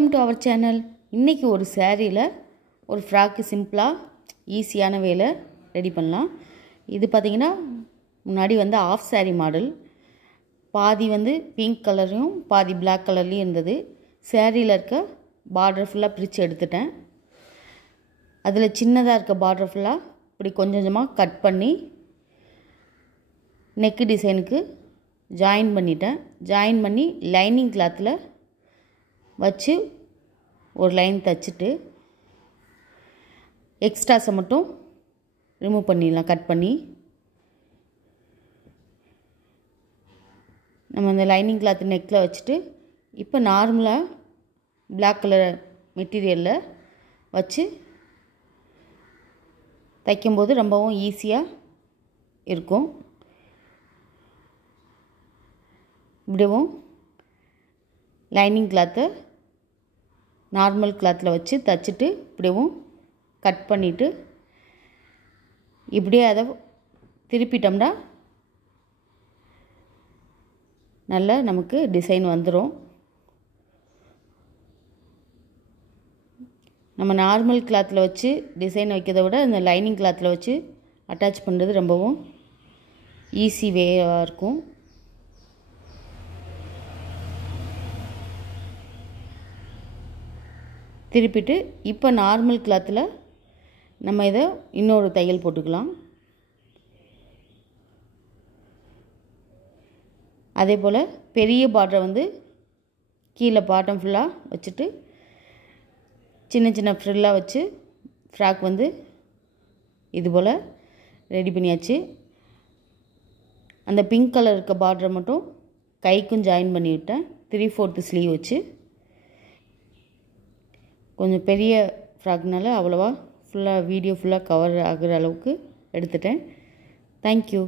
Welcome to our channel. இன்றைக்கி ஒரு சேரீயில் ஒரு ஃப்ராக்கு சிம்பிளாக ஈஸியான வேலை ரெடி பண்ணலாம். இது பார்த்திங்கன்னா முன்னாடி வந்து ஆஃப் சாரீ மாடல், பாதி வந்து பிங்க் கலரையும் பாதி பிளாக் கலர்லேயும் இருந்தது. சேரீயில் இருக்க பார்டர் ஃபுல்லாக பிரித்து எடுத்துட்டேன். அதில் சின்னதாக இருக்க பார்டர் ஃபுல்லாக இப்படி கொஞ்சம் கொஞ்சமாக கட் பண்ணி நெக்கு டிசைனுக்கு ஜாயின் பண்ணிட்டேன். ஜாயின் பண்ணி லைனிங் கிளாத்தில் வச்சு ஒரு லைன் தைச்சிட்டு எக்ஸ்ட்ராஸை மட்டும் ரிமூவ் பண்ணிடலாம். கட் பண்ணி நம்ம அந்த லைனிங் கிளாத் நெக்கில் வச்சுட்டு இப்போ நார்மலாக பிளாக் கலர் மெட்டீரியலில் வச்சு தைக்கும்போது ரொம்பவும் ஈஸியாக இருக்கும். இப்படிவும் லைனிங் கிளாத்தை நார்மல் கிளாத்தில் வச்சு தைச்சிட்டு இப்படியும் கட் பண்ணிவிட்டு இப்படியே அதை திருப்பிட்டோம்னா நல்லா நமக்கு டிசைன் வந்துடும். நம்ம நார்மல் கிளாத்தில் வச்சு டிசைன் வைக்கிறத விட அந்த லைனிங் கிளாத்தில் வச்சு அட்டாச் பண்ணுறது ரொம்பவும் ஈஸி வேவாக இருக்கும். திருப்பிட்டு இப்போ நார்மல் கிளாத்தில் நம்ம இதை இன்னொரு தையல் போட்டுக்கலாம். அதே போல் பெரிய பார்டரை வந்து கீழே பாட்டம் ஃபுல்லாக வச்சுட்டு சின்ன சின்ன ஃப்ரில்லாக வச்சு ஃப்ராக் வந்து இது போல் ரெடி பண்ணியாச்சு. அந்த பிங்க் கலர் இருக்க பார்டரை மட்டும் கைக்கும் ஜாயின் பண்ணி விட்டேன். 3/4 ஸ்லீவ் வச்சு கொஞ்சம் பெரிய ஃப்ராக்னால அவ்வளோவா வீடியோ ஃபுல்லாக கவர் ஆகிற அளவுக்கு எடுத்துட்டேன். தேங்க்யூ.